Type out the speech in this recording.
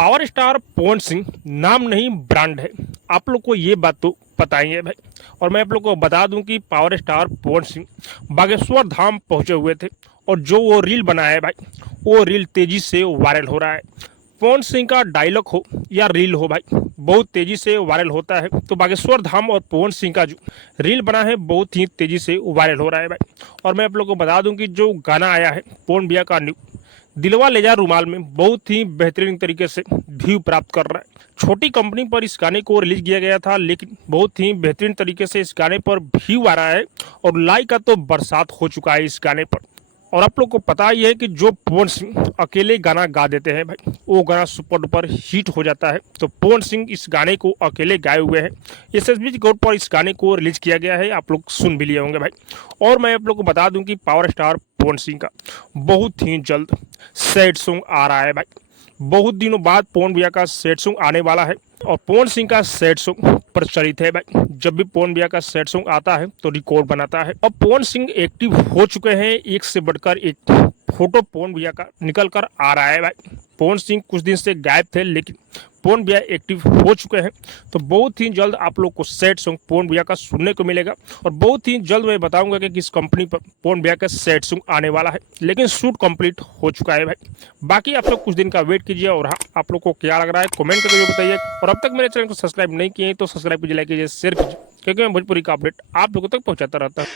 Power star Pawan Singh नाम नहीं brand है। आप लोग को ये बात तो पता ही है भाई। और मैं आप लोग को बता दूं कि पावर स्टार पवन सिंह बागेश्वर धाम पहुंचे हुए थे और जो वो रील बनाया है भाई, वो रील तेजी से वायरल हो रहा है। पवन सिंह का डायलॉग हो या रील हो भाई, बहुत तेजी से वायरल होता है। तो बागेश्वर धाम और पवन सिंह का जो रील बना है बहुत ही तेजी से वायरल हो रहा है भाई। और मैं आप लोग को बता दूं कि जो गाना आया है पवन भैया का न्यू दिलवा ले जा रुमाल में, बहुत ही बेहतरीन तरीके से व्यू प्राप्त कर रहा है। छोटी कंपनी पर इस गाने को रिलीज किया गया था, लेकिन बहुत ही बेहतरीन तरीके से इस गाने पर व्यू आ रहा है और लाइक का तो बरसात हो चुका है इस गाने पर। और आप लोग को पता ही है कि जो पवन सिंह अकेले गाना गा देते हैं भाई, वो गाना सुपर डुपर हिट हो जाता है। तो पवन सिंह इस गाने को अकेले गाए हुए हैं। एसएसबी कोड पर इस गाने को रिलीज किया गया है, आप लोग सुन भी लिए होंगे भाई। और मैं आप लोग को बता दूं कि पावर स्टार पवन सिंह का बहुत ही जल्द सैड सॉन्ग आ रहा है भाई। बहुत दिनों बाद पवन भैया का सैड सॉन्ग आने वाला है और पवन सिंह का सैड सॉन्ग प्रचलित है भाई। जब भी पवन भैया का सैड सॉन्ग आता है तो रिकॉर्ड बनाता है। अब पवन सिंह एक्टिव हो चुके हैं, एक से बढ़कर एक फोटो पवन भैया का निकल कर आ रहा है भाई। पवन सिंह कुछ दिन से गायब थे, लेकिन पवन भैया एक्टिव हो चुके हैं। तो बहुत ही जल्द आप लोग को सैड सॉन्ग पवन भैया का सुनने को मिलेगा और बहुत ही जल्द मैं बताऊंगा कि किस कंपनी पर पवन भैया का सैड सॉन्ग आने वाला है। लेकिन शूट कंप्लीट हो चुका है भाई। बाकी आप लोग कुछ दिन का वेट कीजिए और हाँ, आप लोग को क्या लग रहा है कमेंट करके जो बताइए। और अब तक मेरे चैनल को सब्सक्राइब नहीं किए तो सब्सक्राइब कीजिए, लाइक कीजिए, शेयर कीजिए, क्योंकि मैं भोजपुरी का अपडेट आप लोगों तक पहुंचाता रहता हूँ।